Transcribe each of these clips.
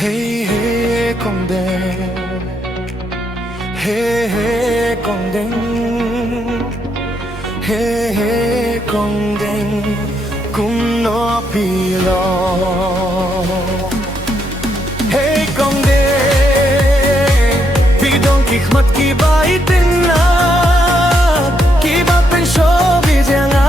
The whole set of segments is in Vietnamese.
Hey hey con đêm, hey hey con đêm, hey hey con đêm cùng nó bị lo. Hey con đêm, vì đông kịch mặt kỳ bay tên na, kỳ ba bên số vì giang á.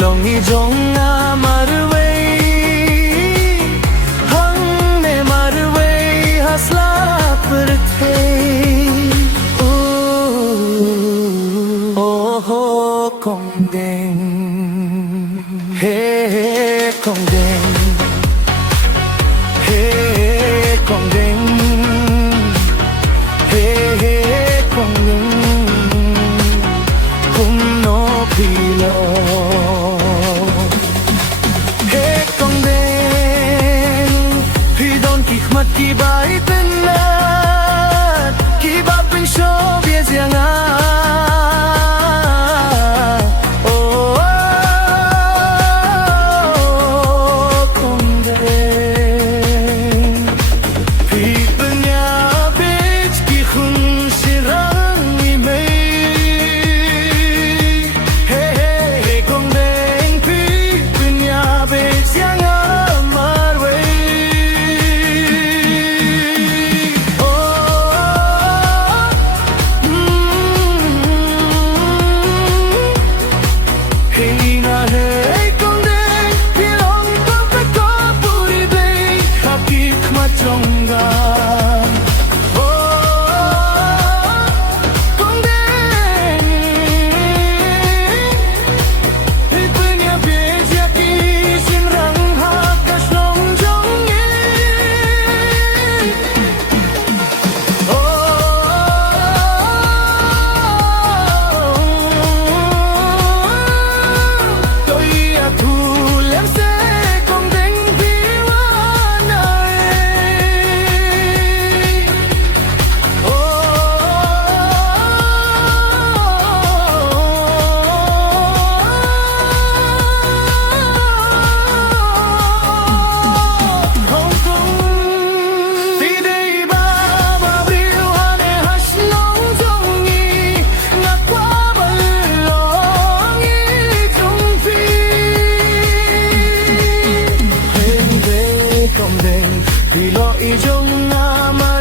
Lòng ni jong na marway hang ne marway hasla perthe oh ho kong den he kong den he kong den he kong den cùng nó pilo. Ki bai tên na, ki ba pin so bia giang a. Oh, con đêm, phi penya bech ki khun sirang mi mei. Hey hey con đêm, phi penya bech giang a. Vì lo ý trong na mà